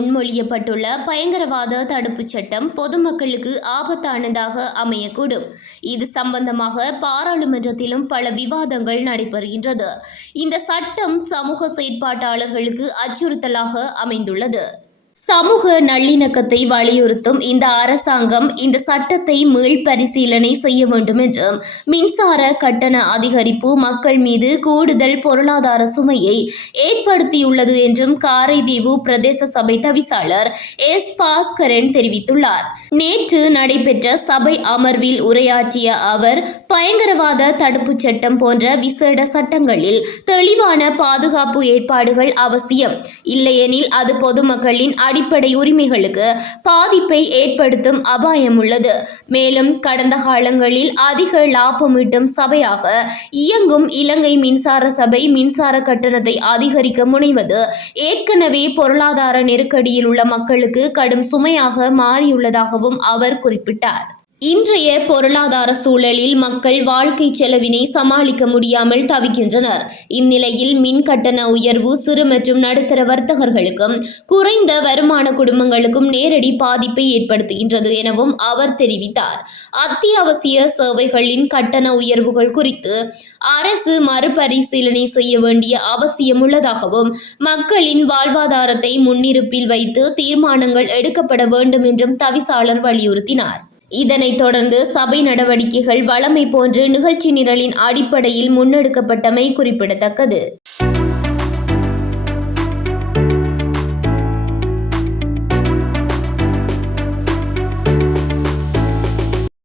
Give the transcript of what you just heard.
முன்மொழியப்பட்டுள்ள பயங்கரவாத தடுப்புச் சட்டம் பொதுமக்களுக்கு ஆபத்தானதாக அமையக்கூடும். இது சம்பந்தமாக பாராளுமன்றத்திலும் பல விவாதங்கள் நடைபெறுகின்றது. இந்த சட்டம் சமூக செயற்பாட்டாளர்களுக்கு அச்சுறுத்தலாக அமைந்துள்ளது. சமூக நல்லிணக்கத்தை வலியுறுத்தும் இந்த அரசாங்கம் இந்த சட்டத்தை மீள்பரிசீலனை செய்ய வேண்டும் என்றும், மின்சார கட்டண அதிகரிப்பு மக்கள் மீது கூடுதல் பொருளாதார சுமையை ஏற்படுத்தியுள்ளது என்றும் காரைதீவு பிரதேச சபை தவிசாளர் எஸ். பாஸ்கரன் தெரிவித்துள்ளார். நேற்று நடைபெற்ற சபை அமர்வில் உரையாற்றிய அவர், பயங்கரவாத தடுப்புச் சட்டம் போன்ற விசேட சட்டங்களில் தெளிவான பாதுகாப்பு ஏற்பாடுகள் அவசியம். இல்லையெனில் அது பொதுமக்களின் அடிப்படை உரிமைகளுக்கு பாதிப்பை ஏற்படுத்தும் அபாயம் உள்ளது. மேலும் கடந்த காலங்களில் அதிக லாபம் ஈட்டும் சபையாக இயங்கும் இலங்கை மின்சார சபை மின்சார கட்டணத்தை அதிகரிக்க முனைவது ஏற்கனவே பொருளாதார நெருக்கடியில் உள்ள மக்களுக்கு கடும் சுமையாக மாறியுள்ளதாகவும் அவர் குறிப்பிட்டார். இன்றைய பொருளாதார சூழலில் மக்கள் வாழ்க்கை செலவினை சமாளிக்க முடியாமல் தவிக்கின்றனர். இந்நிலையில் மின் கட்டண உயர்வு சிறு மற்றும் நடுத்தர வர்த்தகர்களுக்கும் குறைந்த வருமான குடும்பங்களுக்கும் நேரடி பாதிப்பை ஏற்படுத்துகின்றது எனவும் அவர் தெரிவித்தார். அத்தியாவசிய சேவைகளின் கட்டண உயர்வுகள் குறித்து அரசு மறுபரிசீலனை செய்ய வேண்டிய அவசியம் உள்ளதாகவும், மக்களின் வாழ்வாதாரத்தை முன்னிருப்பில் வைத்து தீர்மானங்கள் எடுக்கப்பட வேண்டும் என்றும் தவிசாளர் வலியுறுத்தினார். இதனைத் தொடர்ந்து சபை நடவடிக்கைகள் வழமை போன்று நிகழ்ச்சி நிரலின் அடிப்படையில் முன்னெடுக்கப்பட்டமை குறிப்பிடத்தக்கது.